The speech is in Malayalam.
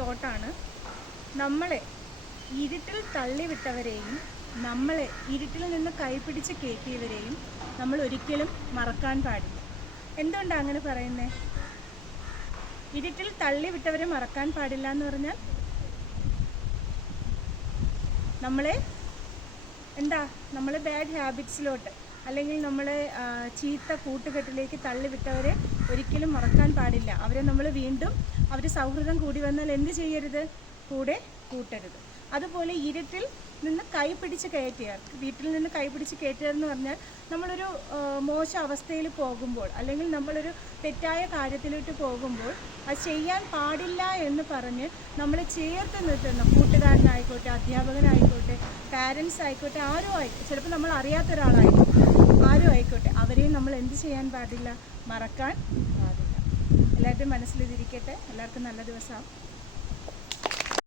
തോട്ടാണ്. നമ്മളെ ഇരുട്ടിൽ തള്ളിവിട്ടവരെയും നമ്മളെ ഇരുട്ടിൽ നിന്ന് കൈപിടിച്ച് കയറ്റിയവരെയും നമ്മൾ ഒരിക്കലും മറക്കാൻ പാടില്ല. എന്തുകൊണ്ടാണ് അങ്ങനെ പറയുന്നത്? ഇരുട്ടിൽ തള്ളിവിട്ടവരെ മറക്കാൻ പാടില്ല എന്ന് പറഞ്ഞാൽ നമ്മളെ ബാഡ് ഹാബിറ്റ്സിലോട്ട് അല്ലെങ്കിൽ നമ്മളെ ചീത്ത കൂട്ടുകെട്ടിലേക്ക് തള്ളിവിട്ടവരെ ഒരിക്കലും മറക്കാൻ പാടില്ല. അവരെ നമ്മൾ വീണ്ടും സൗഹൃദം കൂടി വന്നാൽ എന്ത് ചെയ്യരുത്? കൂടെ കൂട്ടരുത്. അതുപോലെ ഇരുട്ടിൽ നിന്ന് കൈപിടിച്ച് കയറ്റിയാൽ, വീട്ടിൽ നിന്ന് കൈപിടിച്ച് കയറ്റുകയെന്ന് പറഞ്ഞാൽ നമ്മളൊരു മോശം അവസ്ഥയിൽ പോകുമ്പോൾ അല്ലെങ്കിൽ നമ്മളൊരു തെറ്റായ കാര്യത്തിലോട്ട് പോകുമ്പോൾ അത് ചെയ്യാൻ പാടില്ല എന്ന് പറഞ്ഞ് നമ്മളെ ചേർത്ത് നിർത്തുന്ന കൂട്ടുകാരനായിക്കോട്ടെ, അധ്യാപകനായിക്കോട്ടെ, പാരൻസ് ആയിക്കോട്ടെ, ആരും ആയിക്കോട്ടെ, ചിലപ്പോൾ നമ്മൾ അറിയാത്ത ഒരാളായിരിക്കും, ആരും ആയിക്കോട്ടെ, അവരെയും നമ്മൾ എന്ത് ചെയ്യാൻ പാടില്ല? മറക്കാൻ പാടില്ല. എല്ലാവരുടെയും മനസ്സിലിരിക്കട്ടെ. എല്ലാവർക്കും നല്ല ദിവസം.